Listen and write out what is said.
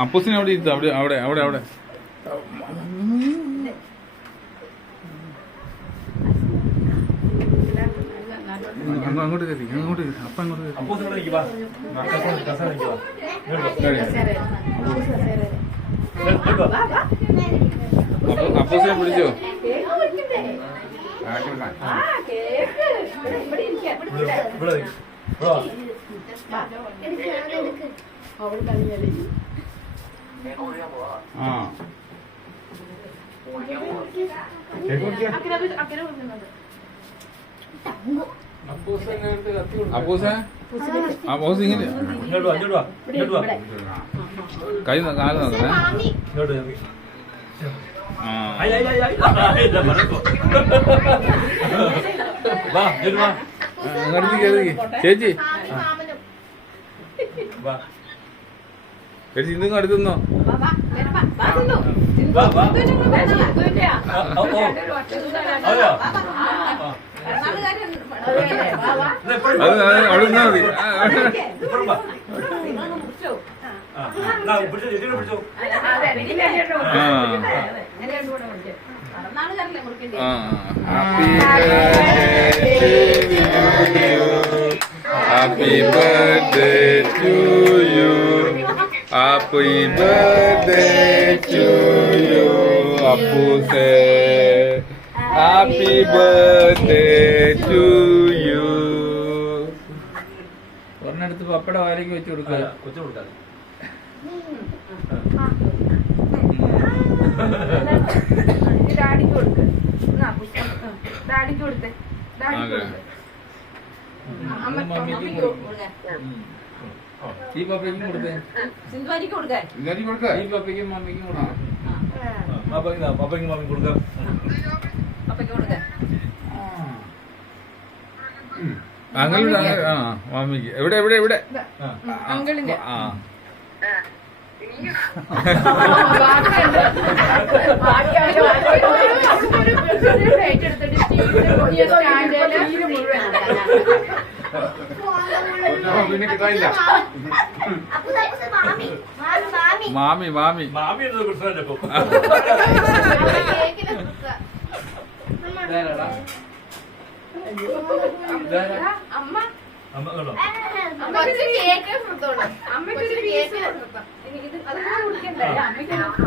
അപ്പൂസിനെ അവിടെ ഇരുത്ത അവിടെ അവിടെ അവിടെ അവിടെ അങ്ങോട്ട് കയറി അങ്ങോട്ട് കയറി അപ്പ അങ്ങോട്ട് കയറി അപ്പൂസിനെ പിടിച്ചോ ആ അപ്പൂസ അപ്പൂസ് ഇങ്ങനെ കൈ കാല് നോക്കണേ ചേച്ചി ചേച്ചി ഇന്നും അടുത്തുന്നോ അവിടെ നിന്നാ മതി happy birthday to you happy birthday to you അപ്പൂസേ ഹാപ്പി ബർത്ത്ഡേ ടു യു ഒരെണ്ണടുത്ത് പപ്പട വായിലേക്ക് വെച്ച് കൊടുക്കുക കൊച്ചു കൊടുക്കാതെ ഡാഡിക്ക് കൊടുക്ക് ഡാഡിക്ക് കൊടുത്തേ ഈ പപ്പയ്ക്കും കൊടുത്തേ സിന്ധുവാരിക്ക് കൊടുക്കാൻ ഈ പപ്പയ്ക്കും മമ്മിക്കും കൊടുക്കാം പപ്പയ്ക്കും മമ്മി കൊടുക്കാം പപ്പയ്ക്ക് കൊടുക്കാൻ അങ്ങളുടെ ആ മമ്മിക്ക് എവിടെ എവിടെ എവിടെ അങ്കിളിന്റെ ആ മാമി മാമി മാമി എന്നത് കൃഷ്ണനപ്പം അമ്മ അമ്മ കേട്ടോ അമ്മ കേക്ക്